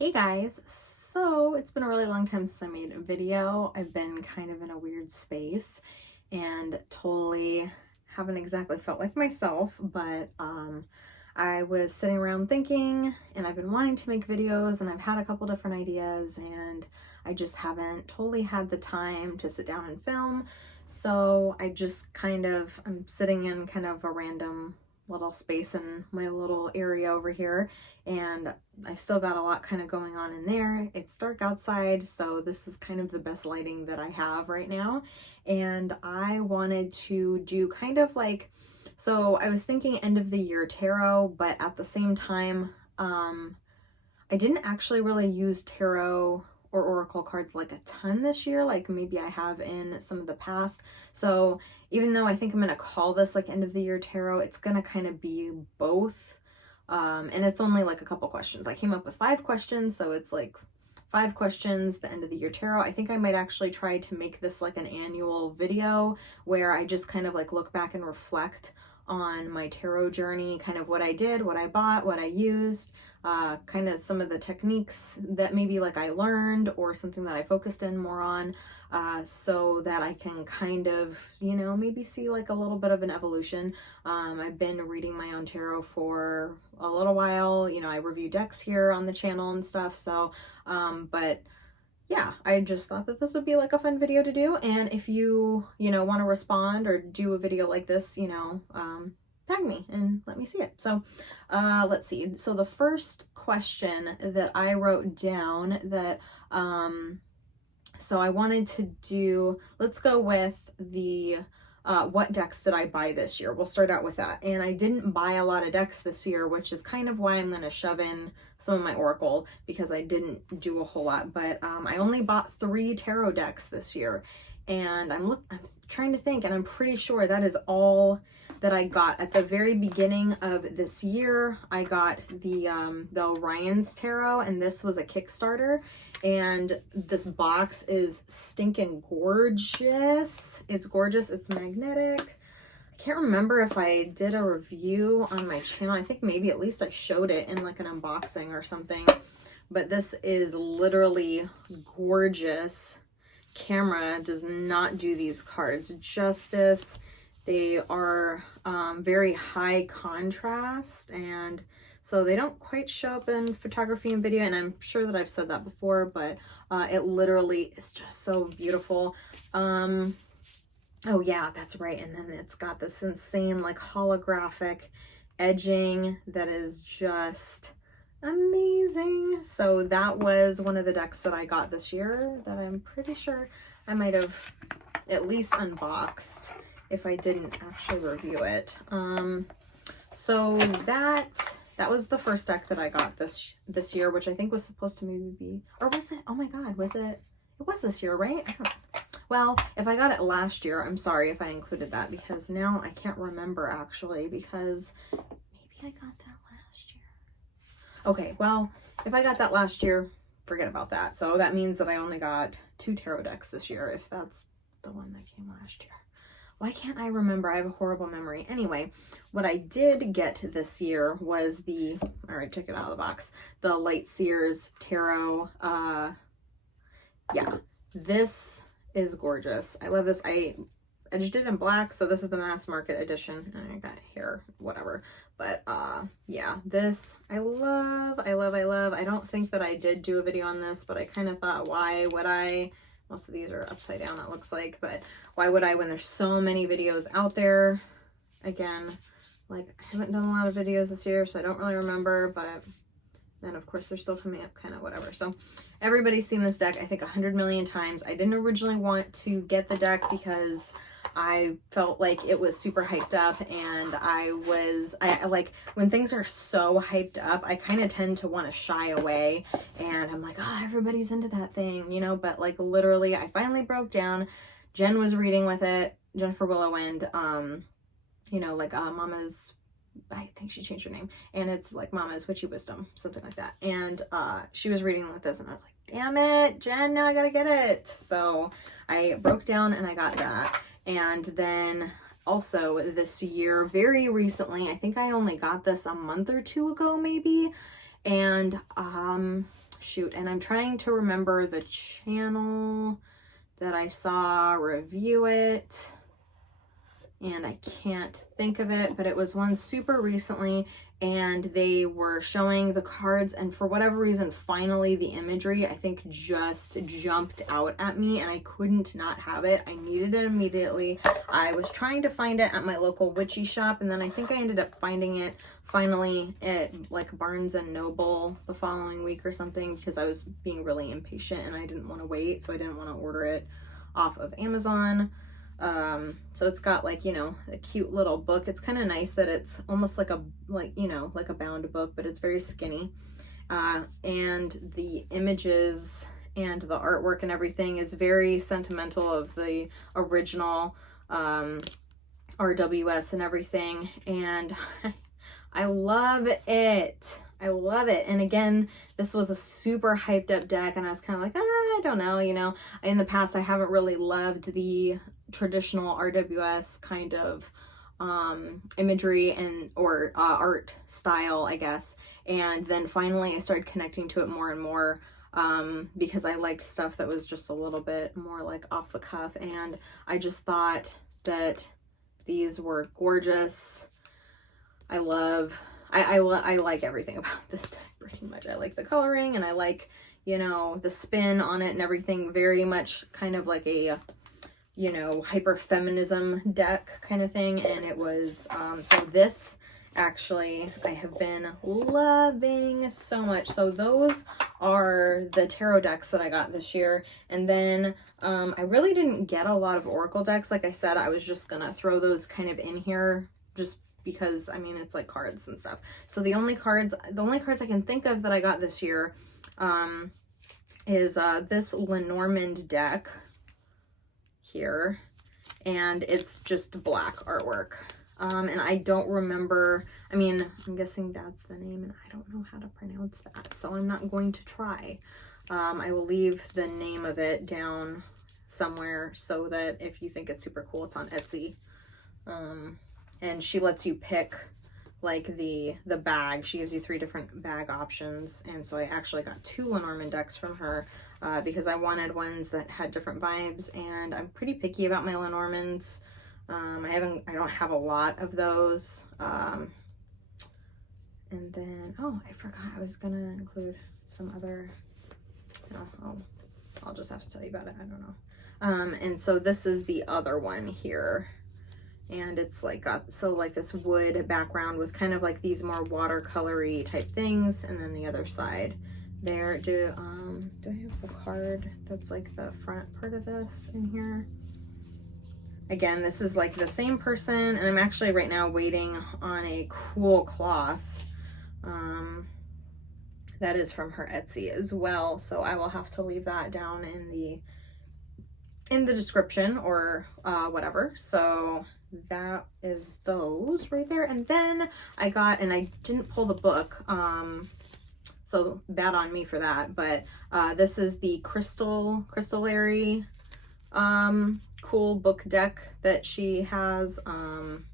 Hey guys, so it's been a really long time since I made a video. I've been kind of in a weird space and totally haven't exactly felt like myself, but I was sitting around thinking and I've been wanting to make videos and I've had a couple different ideas and I just haven't totally had the time to sit down and film. So I'm sitting in kind of a random little space in my little area over here, and I've still got a lot kind of going on in there. It's dark outside, so this is kind of the best lighting that I have right now. And I wanted to do kind of like, so I was thinking end of the year tarot, but at the same time, I didn't actually really use tarot or oracle cards like a ton this year, like maybe I have in some of the past. So even though I think I'm going to call this like end of the year tarot, it's going to kind of be both. And it's only like a couple questions. I came up with 5 questions, so it's like 5 questions, the end of the year tarot. I think I might actually try to make this like an annual video where I just kind of like look back and reflect on my tarot journey, kind of what I did, what I bought, what I used, kind of some of the techniques that maybe like I learned or something that I focused in more on, so that I can kind of, maybe see like a little bit of an evolution. I've been reading my own tarot for a little while. I review decks here on the channel and stuff. So, but yeah, I just thought that this would be like a fun video to do. And if you want to respond or do a video like this, tag me and let me see it. So let's see. So the first question that I wrote down that, so I wanted to do, let's go with the, what decks did I buy this year? We'll start out with that. And I didn't buy a lot of decks this year, which is kind of why I'm going to shove in some of my oracle, because I didn't do a whole lot. But I only bought 3 tarot decks this year. And I'm trying to think, and I'm pretty sure that is all that I got. At the very beginning of this year, I got the Orion's Tarot, and this was a Kickstarter. And this box is stinking gorgeous. It's gorgeous. It's magnetic. I can't remember if I did a review on my channel. I think maybe at least I showed it in like an unboxing or something. But this is literally gorgeous. Camera does not do these cards justice. They are very high contrast, and so they don't quite show up in photography and video, and I'm sure that I've said that before, but it literally is just so beautiful. Oh yeah, that's right. And then it's got this insane like holographic edging that is just amazing. So that was one of the decks that I got this year that I'm pretty sure I might have at least unboxed if I didn't actually review it. So that was the first deck that I got this year, which I think was supposed to maybe be, or was it? Oh my God, was it? It was this year, right? Well, if I got it last year, I'm sorry if I included that, because now I can't remember actually, because maybe I got that last year. Okay, well, if I got that last year, forget about that. So that means that I only got 2 tarot decks this year, if that's the one that came last year. Why can't I remember? I have a horrible memory. Anyway, what I did get this year was I already took it out of the box, the Light Seers Tarot. Yeah, this is gorgeous. I love this. I edged it in black, so this is the mass market edition. And I got hair, whatever. But yeah, this I love. I don't think that I did do a video on this, but I kind of thought, why would I? Most of these are upside down, it looks like, but why would I when there's so many videos out there? Again, like I haven't done a lot of videos this year, so I don't really remember, but then of course they're still coming up, kind of whatever. So everybody's seen this deck, I think 100 million times. I didn't originally want to get the deck because I felt like it was super hyped up, and I like when things are so hyped up, I kind of tend to want to shy away, and I'm like, oh, everybody's into that thing, but like literally I finally broke down. Jen was reading with it, Jennifer Willowind, like Mama's, I think she changed her name, and it's like Mama's Witchy Wisdom, something like that. And she was reading with this, and I was like, damn it, Jen, now I gotta get it. So I broke down and I got that. And then also this year, very recently, I think I only got this a month or 2 ago maybe, and shoot, and I'm trying to remember the channel that I saw review it, and I can't think of it, but it was one super recently, and they were showing the cards, and for whatever reason, finally the imagery, I think, just jumped out at me, and I couldn't not have it. I needed it immediately. I was trying to find it at my local witchy shop, and then I think I ended up finding it finally at like Barnes and Noble the following week or something, because I was being really impatient and I didn't want to wait, so I didn't want to order it off of Amazon. So it's got, like, you know, a cute little book. It's kind of nice that it's almost like a, you know, like a bound book, but it's very skinny. And the images and the artwork and everything is very sentimental of the original RWS and everything. And I love it. I love it. And again, this was a super hyped up deck, and I was kind of like, I don't know, you know. In the past, I haven't really loved the traditional RWS kind of imagery and or art style, I guess. And then finally I started connecting to it more and more because I liked stuff that was just a little bit more like off the cuff, and I just thought that these were gorgeous. I like everything about this deck pretty much. I like the coloring, and I like, you know, the spin on it and everything, very much kind of like a, you know, hyper feminism deck kind of thing. And it was so this actually I have been loving so much. So those are the tarot decks that I got this year. And then I really didn't get a lot of oracle decks. Like I said, I was just gonna throw those kind of in here just because, I mean, it's like cards and stuff. So the only cards I can think of that I got this year is this Lenormand deck here, and it's just black artwork. And I don't remember, I mean, I'm guessing that's the name, and I don't know how to pronounce that, so I'm not going to try. I will leave the name of it down somewhere so that if you think it's super cool, it's on Etsy. And she lets you pick like the bag. She gives you 3 different bag options, and so I actually got 2 Lenormand decks from her because I wanted ones that had different vibes, and I'm pretty picky about my Lenormands. I don't have a lot of those. And then, oh, I forgot I was gonna include some other, no, I'll just have to tell you about it. I don't know. And so this is the other one here. And it's like got like this wood background with kind of like these more watercolory type things, and then the other side there. Do I have the card that's like the front part of this in here? Again, this is like the same person, and I'm actually right now waiting on a cool cloth that is from her Etsy as well, so I will have to leave that down in the description or whatever. So that is those right there. And then I got, and I didn't pull the book, so bad on me for that, but this is the Crystallary cool book deck that she has. Can't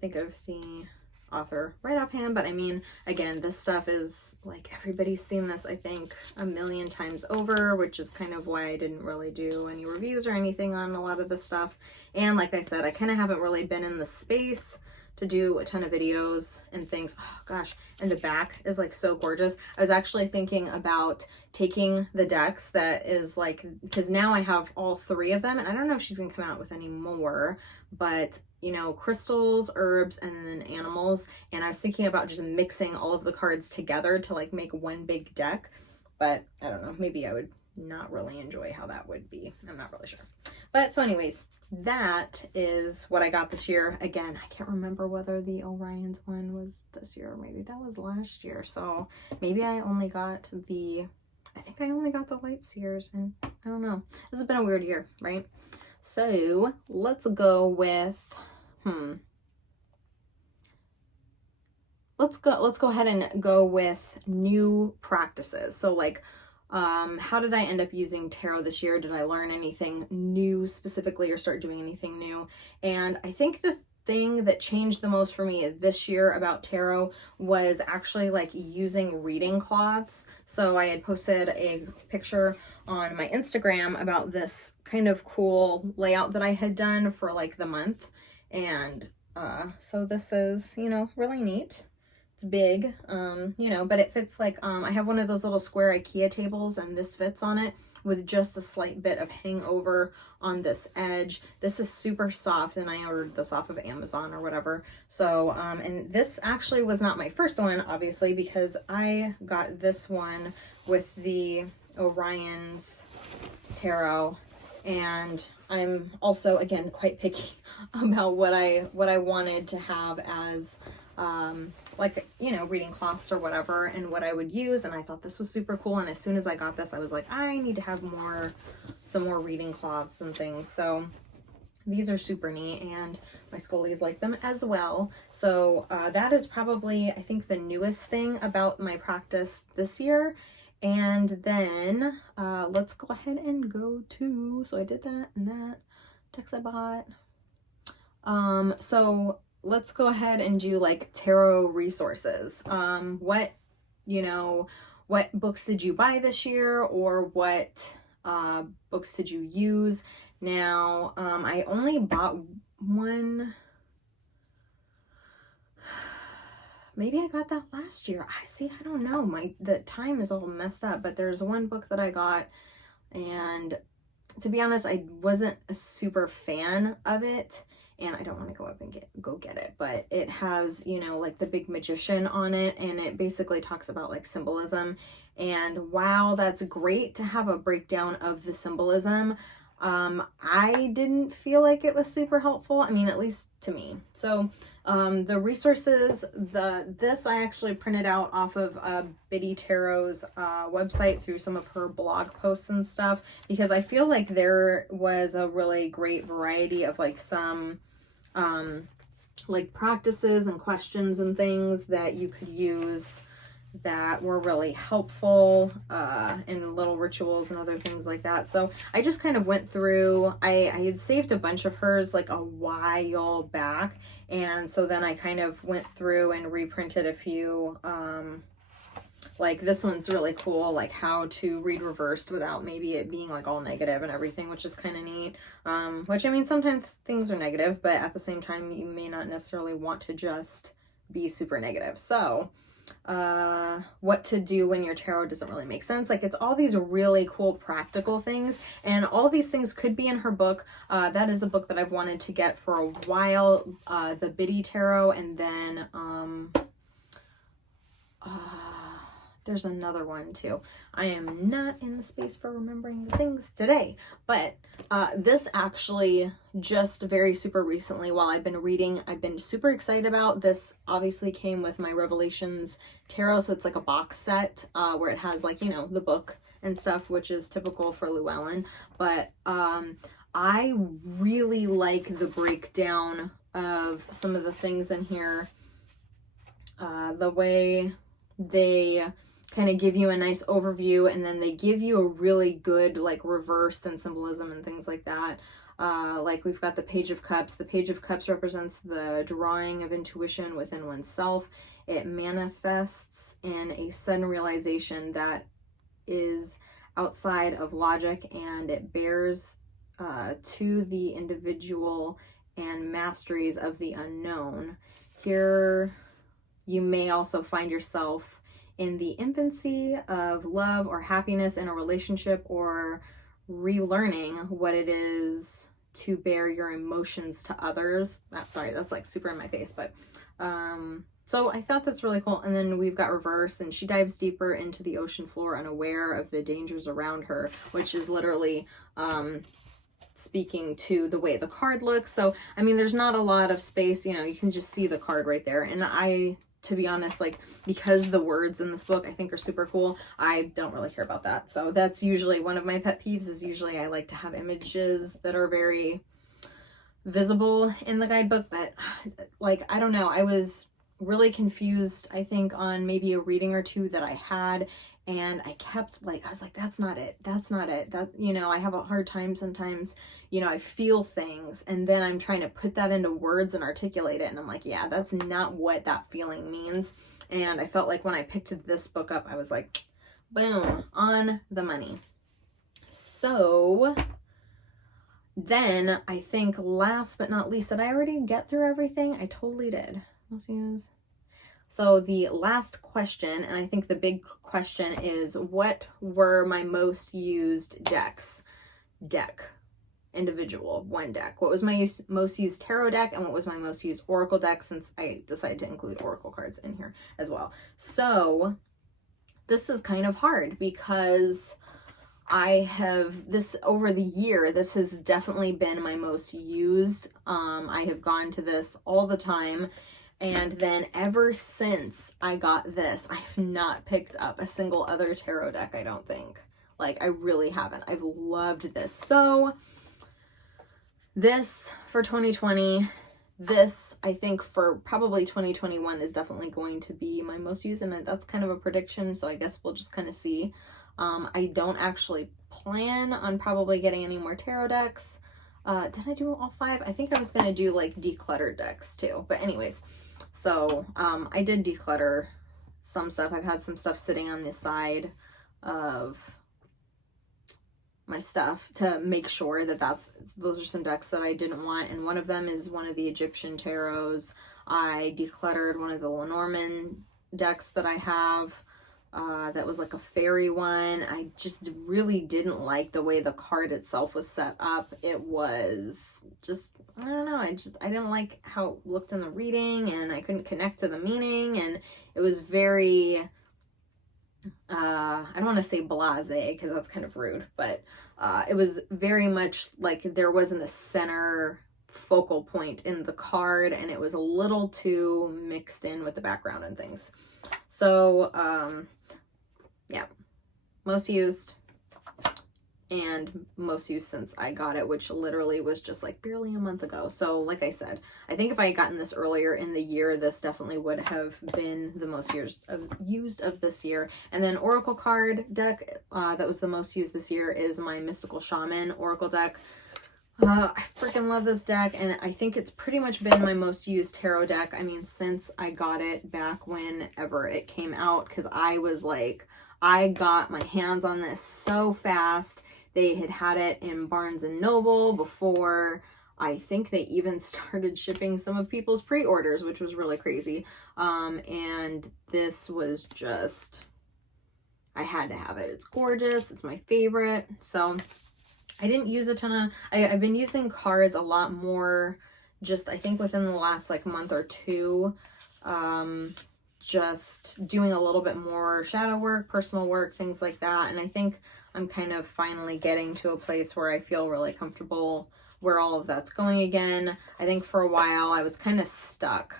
think of the author right offhand, but I mean, again, this stuff is like, everybody's seen this, I think, a million times over, which is kind of why I didn't really do any reviews or anything on a lot of this stuff. And like I said, I kind of haven't really been in the space to do a ton of videos and things. Oh gosh, and the back is like so gorgeous. I was actually thinking about taking the decks that is like, because now I have all 3 of them, and I don't know if she's gonna come out with any more, but you know, crystals, herbs, and then animals. And I was thinking about just mixing all of the cards together to like make one big deck, but I don't know, maybe I would not really enjoy how that would be. I'm not really sure. But so anyways, that is what I got this year. Again, I can't remember whether the Orion's one was this year or maybe that was last year. So maybe I only got the, I think I only got the Light Seers, and I don't know. This has been a weird year, right? So let's go with, let's go ahead and go with new practices. So like, how did I end up using tarot this year? Did I learn anything new specifically or start doing anything new? And I think thing that changed the most for me this year about tarot was actually like using reading cloths. So I had posted a picture on my Instagram about this kind of cool layout that I had done for like the month. And so this is, you know, really neat. It's big, you know, but it fits like, I have one of those little square IKEA tables, and this fits on it with just a slight bit of hangover on this edge. This is super soft, and I ordered this off of Amazon or whatever. So, and this actually was not my first one, obviously, because I got this one with the Orion's Tarot, and I'm also, again, quite picky about what I wanted to have as, like, you know, reading cloths or whatever, and what I would use. And I thought this was super cool. And as soon as I got this, I was like, I need to have some more reading cloths and things. So these are super neat, and my Scullies like them as well. So that is probably, I think, the newest thing about my practice this year. And then let's go ahead and go to, so I did that and that, text I bought. So let's go ahead and do like tarot resources. What books did you buy this year, or what books did you use? Now, I only bought one. Maybe I got that last year. I don't know. The time is all messed up, but there's one book that I got, and to be honest, I wasn't a super fan of it, and I don't want to go up and go get it, but it has, you know, like the big magician on it, and it basically talks about like symbolism. And while that's great to have a breakdown of the symbolism, I didn't feel like it was super helpful. I mean, at least to me. So the resources, this I actually printed out off of Biddy Tarot's website through some of her blog posts and stuff, because I feel like there was a really great variety of like some like practices and questions and things that you could use that were really helpful, and little rituals and other things like that. So I just kind of went through, I had saved a bunch of hers like a while back, and so then I kind of went through and reprinted a few, like this one's really cool, like how to read reversed without maybe it being like all negative and everything, which is kind of neat. Which, I mean, sometimes things are negative, but at the same time you may not necessarily want to just be super negative. So what to do when your tarot doesn't really make sense. Like, it's all these really cool practical things, and all these things could be in her book. That is a book that I've wanted to get for a while, the Biddy Tarot, and then there's another one too. I am not in the space for remembering the things today, but this actually just very super recently, while I've been reading, I've been super excited about. This obviously came with my Revelations Tarot, so it's like a box set where it has, like, you know, the book and stuff, which is typical for Llewellyn. But I really like the breakdown of some of the things in here, the way they kind of give you a nice overview, and then they give you a really good like reverse and symbolism and things like that. Like, we've got the Page of Cups. The Page of Cups represents the drawing of intuition within oneself. It manifests in a sudden realization that is outside of logic, and it bears to the individual and masteries of the unknown. Here you may also find yourself in the infancy of love or happiness in a relationship, or relearning what it is to bear your emotions to others. Sorry, that's like super in my face, but so I thought that's really cool. And then we've got reverse, and she dives deeper into the ocean floor, unaware of the dangers around her, which is literally speaking to the way the card looks. So, I mean, there's not a lot of space, you know, you can just see the card right there. And to be honest, like, because the words in this book I think are super cool, I don't really care about that. So that's usually one of my pet peeves, is usually I like to have images that are very visible in the guidebook. But like, I don't know, I was really confused, I think, on maybe a reading or two that I had, And I kept like, I was like, that's not it. That's not it. That, you know, I have a hard time sometimes, you know, I feel things and then I'm trying to put that into words and articulate it. And I'm like, yeah, that's not what that feeling means. And I felt like when I picked this book up, I was like, boom, on the money. So then I think last but not least, did I already get through everything? I totally did. Most used. So the last question, and I think the big question is, what were my most used decks? Deck. Individual. One deck. What was my most used tarot deck, and what was my most used oracle deck, since I decided to include oracle cards in here as well. So this is kind of hard because I have this over the year, this has definitely been my most used. I have gone to this all the time. And then ever since I got this, I've not picked up a single other tarot deck, I don't think. Like, I really haven't. I've loved this. So this for 2020, this I think for probably 2021 is definitely going to be my most used, and that's kind of a prediction, so I guess we'll just kind of see. I don't actually plan on probably getting any more tarot decks. Did I do all 5? I think I was going to do like decluttered decks too, but anyways. So I did declutter some stuff. I've had some stuff sitting on the side of my stuff to make sure that those are some decks that I didn't want. And one of them is one of the Egyptian tarots. I decluttered one of the Lenormand decks that I have. That was like a fairy one. I just really didn't like the way the card itself was set up. It was just, I don't know, I didn't like how it looked in the reading, and I couldn't connect to the meaning, and it was very, I don't want to say blasé because that's kind of rude, but it was very much like there wasn't a center focal point in the card, and it was a little too mixed in with the background and things. So, yeah, most used, and most used since I got it, which literally was just like barely a month ago. So like I said, I think if I had gotten this earlier in the year, this definitely would have been the most used of this year. And then oracle card deck that was the most used this year is my Mystical Shaman oracle deck. I freaking love this deck, and I think it's pretty much been my most used tarot deck. I mean, since I got it back whenever it came out, because I was like, I got my hands on this so fast. They had it in Barnes and Noble before I think they even started shipping some of people's pre-orders, which was really crazy. And this was just, I had to have it. It's gorgeous. It's my favorite. So I didn't use a ton of, I've been using cards a lot more, just I think within the last like month or two, just doing a little bit more shadow work, personal work, things like that. And I think I'm kind of finally getting to a place where I feel really comfortable where all of that's going again. I think for a while I was kind of stuck,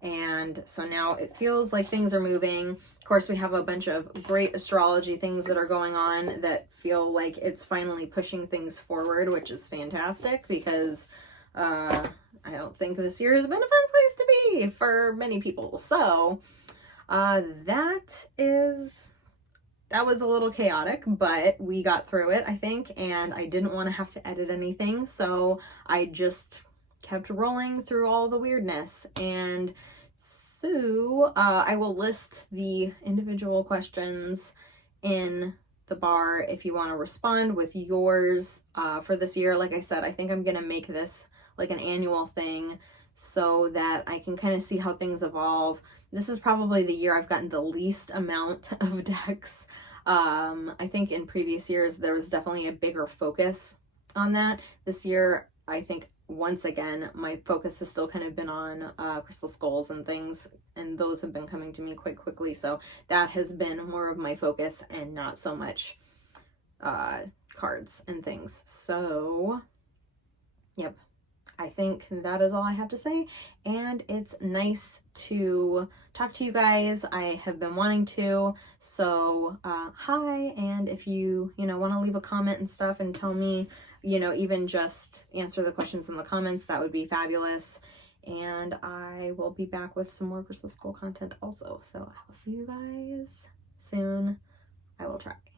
and so now it feels like things are moving. Of course, we have a bunch of great astrology things that are going on that feel like it's finally pushing things forward, which is fantastic, because I don't think this year has been a fun place to be for many people. So that was a little chaotic, but we got through it, I think, and I didn't want to have to edit anything, so I just kept rolling through all the weirdness. And so I will list the individual questions in the bar if you want to respond with yours for this year. Like I said, I think I'm going to make this like an annual thing so that I can kind of see how things evolve. This is probably the year I've gotten the least amount of decks. I think in previous years there was definitely a bigger focus on that. This year, I think once again, my focus has still kind of been on crystal skulls and things, and those have been coming to me quite quickly. So that has been more of my focus and not so much cards and things. So, yep. I think that is all I have to say, and it's nice to talk to you guys. I have been wanting to, so hi, and if you want to leave a comment and stuff and tell me, even just answer the questions in the comments, that would be fabulous. And I will be back with some more Crystal Skull content also, so I will see you guys soon. I will try.